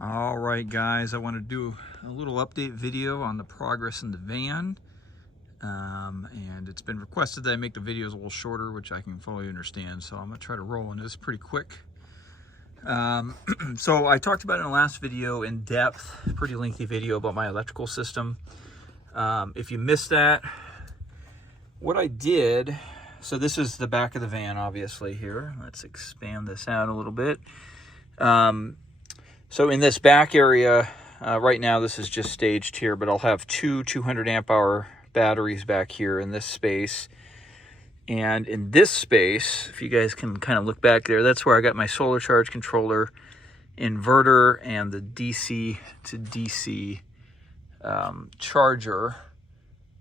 All right, guys, I want to do a little update video on the progress in the van. And it's been requested that I make the videos a little shorter, which I can fully understand. So I'm going to try to roll into this pretty quick. So I talked about it in the last video in depth, pretty lengthy video about my electrical system. If you missed that, what I did, so this is the back of the van, obviously here. Let's expand this out a little bit. So in this back area, right now this is just staged here, but I'll have two 200 amp hour batteries back here in this space. And in this space, if you guys can kind of look back there, that's where I got my solar charge controller, inverter, and the DC to DC charger.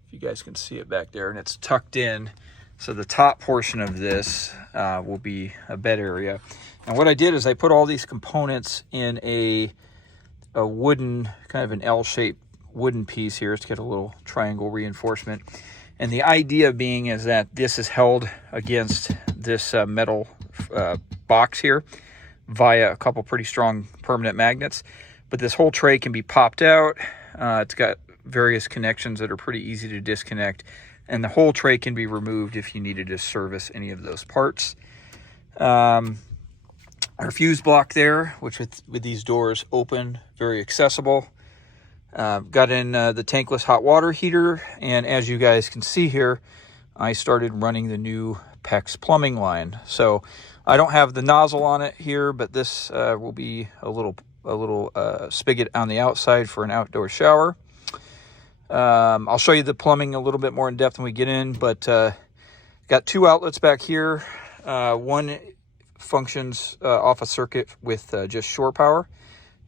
If you guys can see it back there, and it's tucked in. So the top portion of this will be a bed area. And what I did is I put all these components in a wooden, kind of an L-shaped wooden piece here. It's got a little triangle reinforcement. And the idea being is that this is held against this metal box here via a couple pretty strong permanent magnets. But this whole tray can be popped out. It's got various connections that are pretty easy to disconnect. And the whole tray can be removed if you needed to service any of those parts. Our fuse block there, which with these doors open, very accessible. Got in the tankless hot water heater, and as you guys can see here, I started running the new PEX plumbing line. So I don't have the nozzle on it here, but this will be a little spigot on the outside for an outdoor shower. I'll show you the plumbing a little bit more in depth when we get in, but got two outlets back here. One functions off a circuit with just shore power,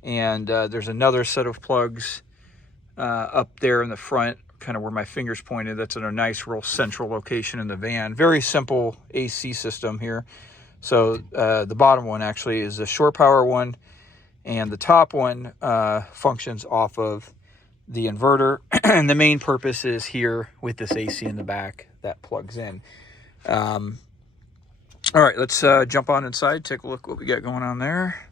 and there's another set of plugs up there in the front, kind of where my finger's pointed. That's in a nice real central location in the van. Very simple AC system here. So the bottom one actually is the shore power one, and the top one functions off of the inverter. And the main purpose is here with this AC in the back that plugs in. All right, let's jump on inside, take a look what we got going on there.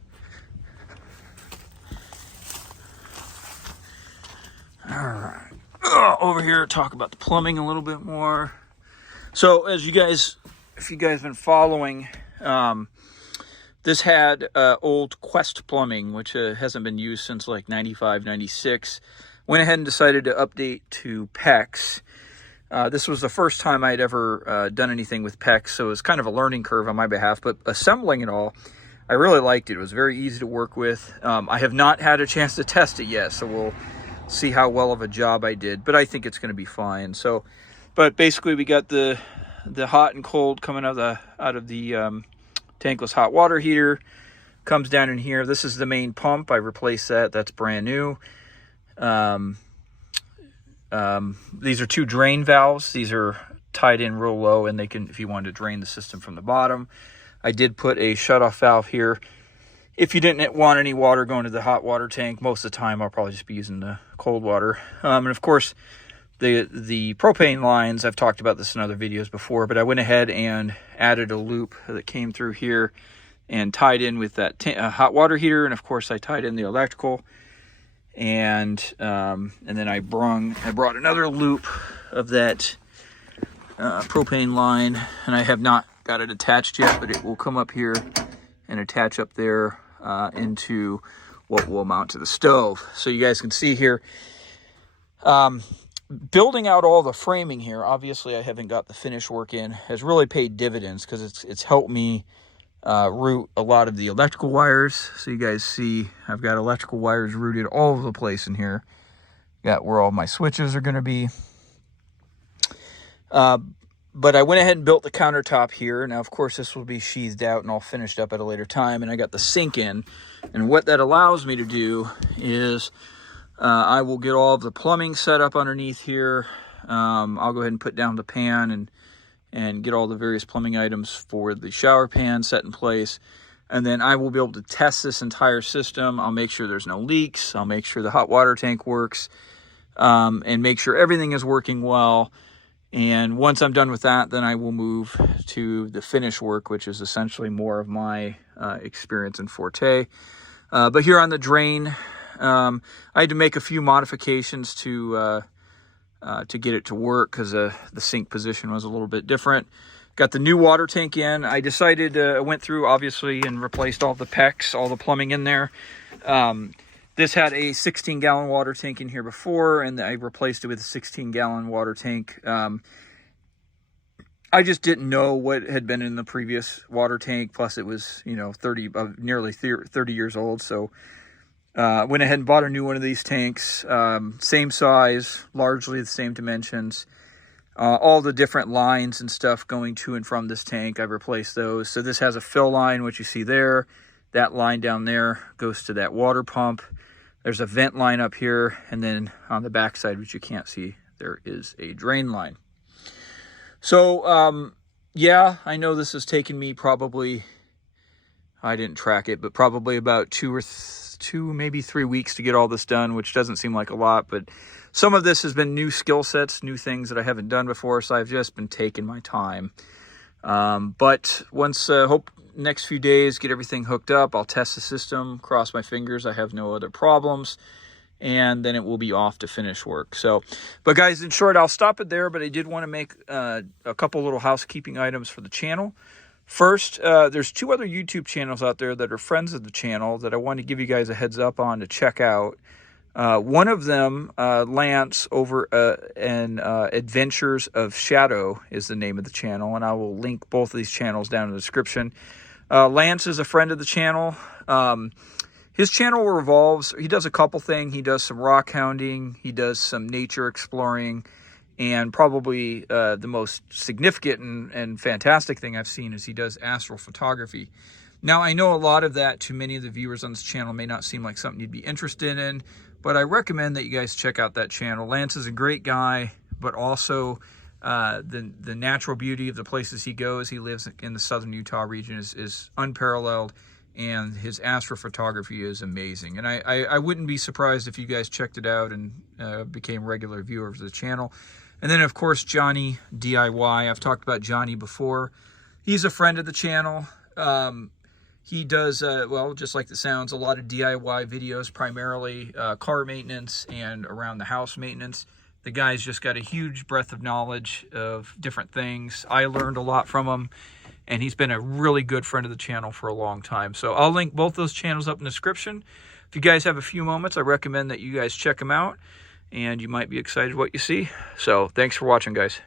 All right, over here, talk about the plumbing a little bit more. So as you guys, if you guys have been following, this had old Quest plumbing, which hasn't been used since like 95, 96. Went ahead and decided to update to PEX. This was the first time I'd ever done anything with PEX, so it was kind of a learning curve on my behalf. But assembling it all, I really liked it. It was very easy to work with. I have not had a chance to test it yet, so we'll see how well of a job I did. But I think it's going to be fine. So, but basically, we got the hot and cold coming out of the tankless hot water heater. Comes down in here. This is the main pump. I replaced that. That's brand new. These are two drain valves. These are tied in real low, and they can, if you wanted to drain the system from the bottom. I did put a shutoff valve here. If you didn't want any water going to the hot water tank, most of the time I'll probably just be using the cold water. And of course, the propane lines, I've talked about this in other videos before, but I went ahead and added a loop that came through here and tied in with that hot water heater. And of course, I tied in the electrical. And then I brought another loop of that propane line, and I have not got it attached yet, but it will come up here and attach up there into what will mount to the stove. So you guys can see here, building out all the framing here, obviously I haven't got the finish work in, has really paid dividends because it's helped me route a lot of the electrical wires. So you guys see I've got electrical wires routed all over the place in here. Got where all my switches are going to be. But I went ahead and built the countertop here. Now, of course, this will be sheathed out and all finished up at a later time. And I got the sink in. And what that allows me to do is I will get all of the plumbing set up underneath here. I'll go ahead and put down the pan and get all the various plumbing items for the shower pan set in place. And then I will be able to test this entire system. I'll make sure there's no leaks. I'll make sure the hot water tank works, and make sure everything is working well. And once I'm done with that, then I will move to the finish work, which is essentially more of my experience and forte. But here on the drain, I had to make a few modifications to get it to work because the sink position was a little bit different. Got the new water tank in. I decided, I went through obviously and replaced all the PEX, all the plumbing in there. This had a 16-gallon water tank in here before, and I replaced it with a 16-gallon water tank. I just didn't know what had been in the previous water tank. Plus it was, you know, nearly 30 years old. So went ahead and bought a new one of these tanks. Same size, largely the same dimensions. All the different lines and stuff going to and from this tank, I've replaced those. So this has a fill line, which you see there. That line down there goes to that water pump. There's a vent line up here. And then on the back side, which you can't see, there is a drain line. So, yeah, I know this has taken me probably, I didn't track it, but probably about two, maybe 3 weeks to get all this done, which doesn't seem like a lot, but some of this has been new skill sets, new things that I haven't done before, so I've just been taking my time. But once, hope next few days, get everything hooked up, I'll test the system, cross my fingers, I have no other problems, and then it will be off to finish work. So, but guys, in short, I'll stop it there, but I did want to make a couple little housekeeping items for the channel. First, there's 2 other YouTube channels out there that are friends of the channel that I want to give you guys a heads up on to check out. One of them, Lance, over Adventures of Shadow is the name of the channel, and I will link both of these channels down in the description. Lance is a friend of the channel. His channel revolves, he does a couple things. He does some rock hounding, he does some nature exploring, and probably the most significant and fantastic thing I've seen is he does astral photography. Now, I know a lot of that to many of the viewers on this channel may not seem like something you'd be interested in, but I recommend that you guys check out that channel. Lance is a great guy, but also the natural beauty of the places he goes. He lives in the southern Utah region is unparalleled. And his astrophotography is amazing. And I wouldn't be surprised if you guys checked it out and became regular viewers of the channel. And then, of course, JonnyDIY. I've talked about Johnny before. He's a friend of the channel. He does, well, just like it sounds, a lot of DIY videos, primarily car maintenance and around the house maintenance. The guy's just got a huge breadth of knowledge of different things. I learned a lot from him. And he's been a really good friend of the channel for a long time. So I'll link both those channels up in the description. If you guys have a few moments, I recommend that you guys check them out. And you might be excited what you see. So thanks for watching, guys.